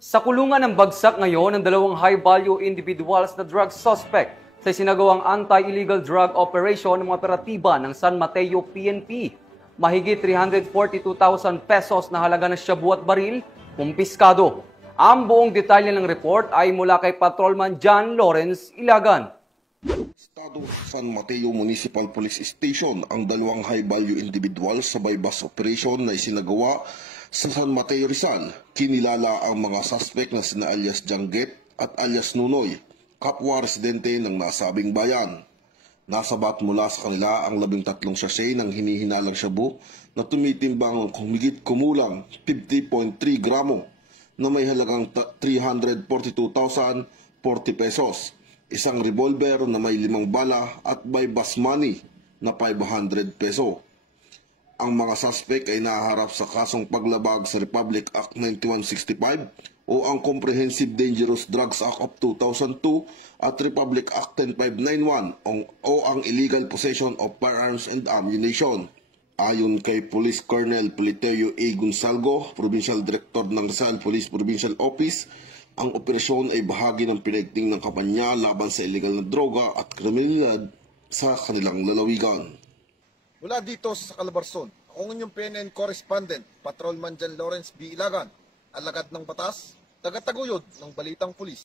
Sa kulungan ng bagsak ngayon ng dalawang high-value individuals na drug suspect sa sinagawang anti-illegal drug operation ng mga operatiba ng San Mateo PNP. Mahigit 342,000 pesos na halaga ng shabu at baril, kumpiskado. Ang buong detalye ng report ay mula kay Patrolman John Lawrence Ilagan. Estado San Mateo Municipal Police Station ang dalawang high-value individuals sa bypass operation na isinagawa sa San Mateo Rizal. Kinilala ang mga suspect na sina alias Jangget at alias Nunoy, kapwa residente ng nasabing bayan. Nasabat mula sa kanila ang 13 sachet ng hinihinalang shabu na tumitimbang humigit kumulang 50.3 gramo na may halagang 342,040 pesos. Isang revolver na may 5 bala at bypass money na 500 peso. Ang mga suspect ay naharap sa kasong paglabag sa Republic Act 9165 o ang Comprehensive Dangerous Drugs Act of 2002 at Republic Act 10591 o ang Illegal Possession of Firearms and Ammunition. Ayon kay Police Colonel Politerio A. Gonsalgo, Provincial Director ng Rizal Police Provincial Office, ang operasyon ay bahagi ng pinaigting ng kampanya laban sa illegal na droga at kriminalidad sa kanilang lalawigan. Mula dito sa Calabarzon, ang inyong PNN correspondent, Patrolman John Lawrence B. Ilagan, alagad ng batas, tagataguyod ng Balitang Pulis.